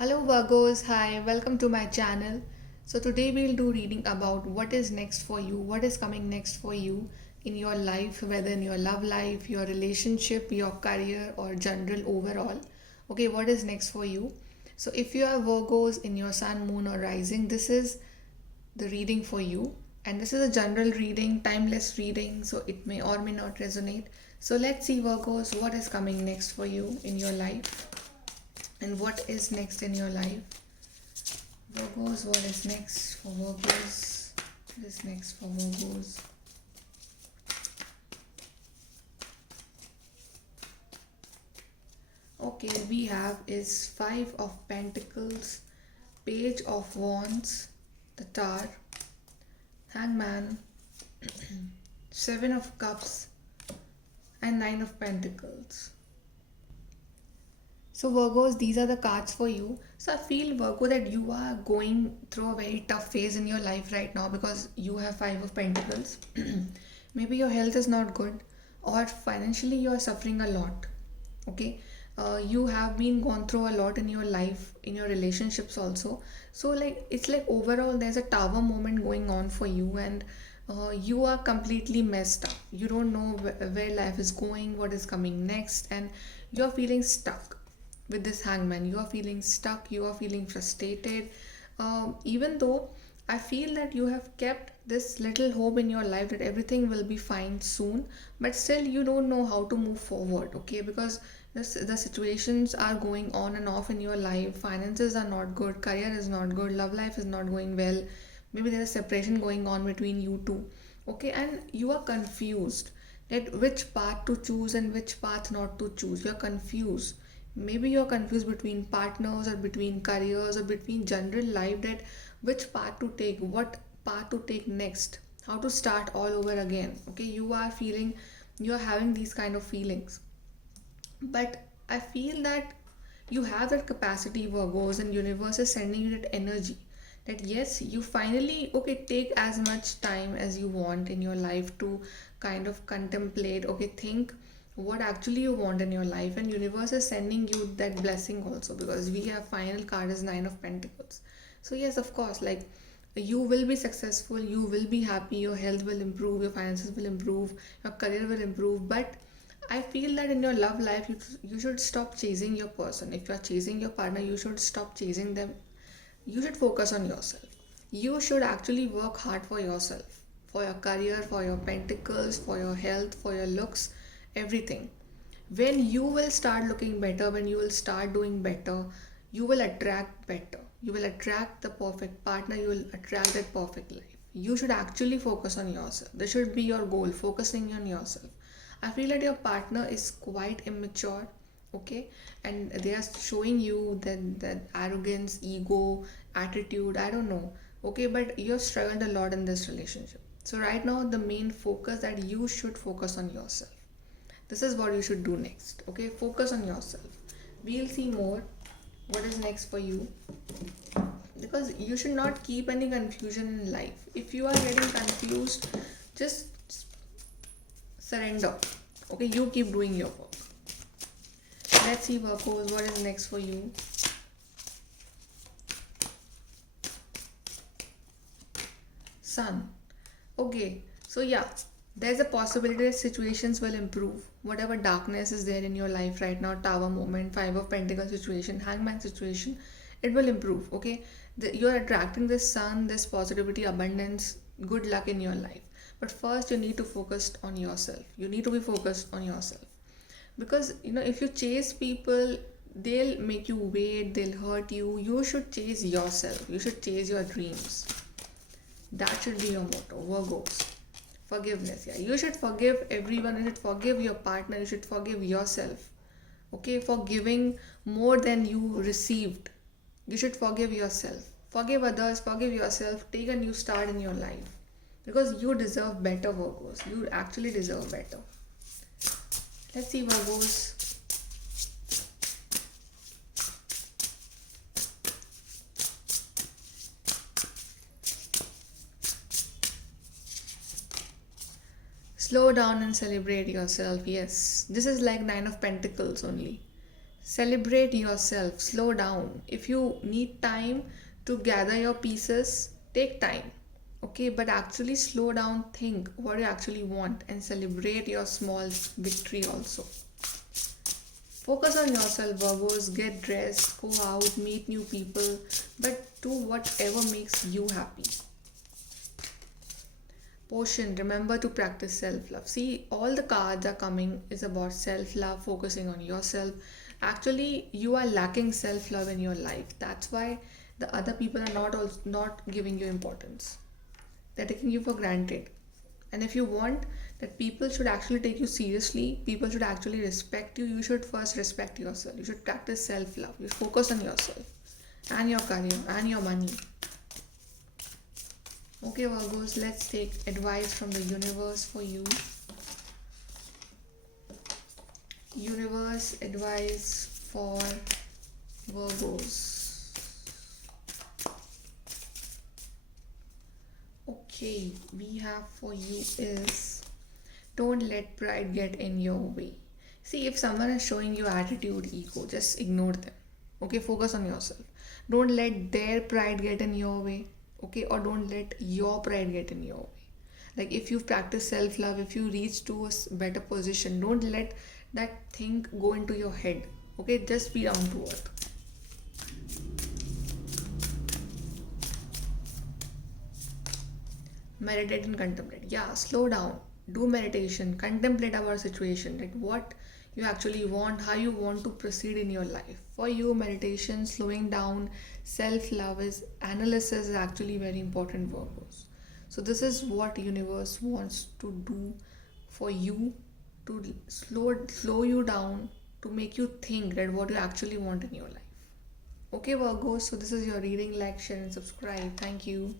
Hello Virgos, hi, welcome to my channel. So today we'll do reading about what is next for you, what is coming next for you in your life, whether in your love life, your relationship, your career or general overall. Okay, what is next for you? So if you are Virgos in your sun, moon or rising, this is the reading for you. And this is a general reading, timeless reading, so it may or may not resonate. So let's see Virgos, what is coming next for you in your life and what is next in your life. Virgos, what is next for Virgos? What is next for Virgos? Okay, we have is Five of Pentacles, Page of Wands, the Tower, Hangman, Seven of Cups, and Nine of Pentacles. So Virgos, these are the cards for you. So I feel Virgo that you are going through a very tough phase in your life right now because you have Five of Pentacles. Maybe your health is not good or financially you are suffering a lot. Okay. You have been gone through a lot in your life, in your relationships also. So like it's like overall there's a tower moment going on for you and you are completely messed up. You don't know where life is going, what is coming next, and you're feeling stuck with this hangman. You are feeling stuck, you are feeling frustrated, even though I feel that you have kept this little hope in your life that everything will be fine soon, but still you don't know how to move forward. Okay, because the situations are going on and off in your life. Finances are not good, career is not good, love life is not going well. Maybe there is separation going on between you two. Okay, and you are confused that which path to choose and which path not to choose. You're confused. Maybe you're confused between partners or between careers or between general life, that which path to take, what path to take next, how to start all over again. Okay, you are feeling, you are having these kind of feelings, but I feel that you have that capacity, Virgos, and universe is sending you that energy that yes, you finally, okay, take as much time as you want in your life to kind of contemplate, okay, think what actually you want in your life, and universe is sending you that blessing also, because we have final card as Nine of Pentacles. So yes, of course, like you will be successful, you will be happy, your health will improve, your finances will improve, your career will improve, but I feel that in your love life, you should stop chasing your person. If you are chasing your partner, you should stop chasing them. You should focus on yourself. You should actually work hard for yourself, for your career, for your pentacles, for your health, for your looks, everything. When you will start looking better, when you will start doing better, you will attract better. You will attract the perfect partner, you will attract that perfect life. You should actually focus on yourself. This should be your goal, focusing on yourself. I feel that your partner is quite immature, okay, and they are showing you that arrogance, ego, attitude. I don't know, okay, but you've struggled a lot in this relationship. So right now, the main focus that you should focus on yourself. This is what you should do next. Okay, focus on yourself. We'll see more what is next for you, because you should not keep any confusion in life. If you are getting confused, just surrender. Okay, you keep doing your work. Let's see, Virgos, what is next for you. Sun. Okay, so yeah, there's a possibility that situations will improve. Whatever darkness is there in your life right now, Tower moment, Five of Pentacles situation, Hangman situation, it will improve. Okay, you're attracting this sun, this positivity, abundance, good luck in your life. But first, you need to focus on yourself. You need to be focused on yourself, because if you chase people, they'll make you wait, they'll hurt you. You should chase yourself. You should chase your dreams. That should be your motto, Virgos. Forgiveness, yeah. You should forgive everyone. You should forgive your partner. You should forgive yourself. Okay, for giving more than you received. You should forgive yourself. Forgive others, forgive yourself. Take a new start in your life. Because you deserve better, Virgos. You actually deserve better. Let's see, Virgos. Slow down and celebrate yourself. Yes, this is like Nine of Pentacles only. Celebrate yourself, slow down. If you need time to gather your pieces, take time. Okay, but actually slow down, think what you actually want, and celebrate your small victory also. Focus on yourself, Virgos. Get dressed, go out, meet new people, but do whatever makes you happy. Portion, remember to practice self love. See, all the cards are coming is about self love, focusing on yourself. Actually, you are lacking self love in your life. That's why the other people are not giving you importance. They're taking you for granted. And if you want that people should actually take you seriously, people should actually respect you, you should first respect yourself. You should practice self love. You focus on yourself and your career and your money. Okay, Virgos, let's take advice from the universe for you. Universe advice for Virgos. Okay, we have for you is don't let pride get in your way. See, if someone is showing you attitude, ego, just ignore them. Okay, focus on yourself. Don't let their pride get in your way. Okay, or don't let your pride get in your way. Like if you practice self love, if you reach to a better position, don't let that thing go into your head. Okay, just be down to earth. Meditate and contemplate. Yeah, slow down, do meditation, contemplate our situation, like what you actually want, how you want to proceed in your life. For you, meditation, slowing down, self love is analysis is actually very important purpose. So this is what universe wants to do for you, to slow you down, to make you think that what you actually want in your life. Okay, Virgo, so this is your reading. Like, share and subscribe. Thank you.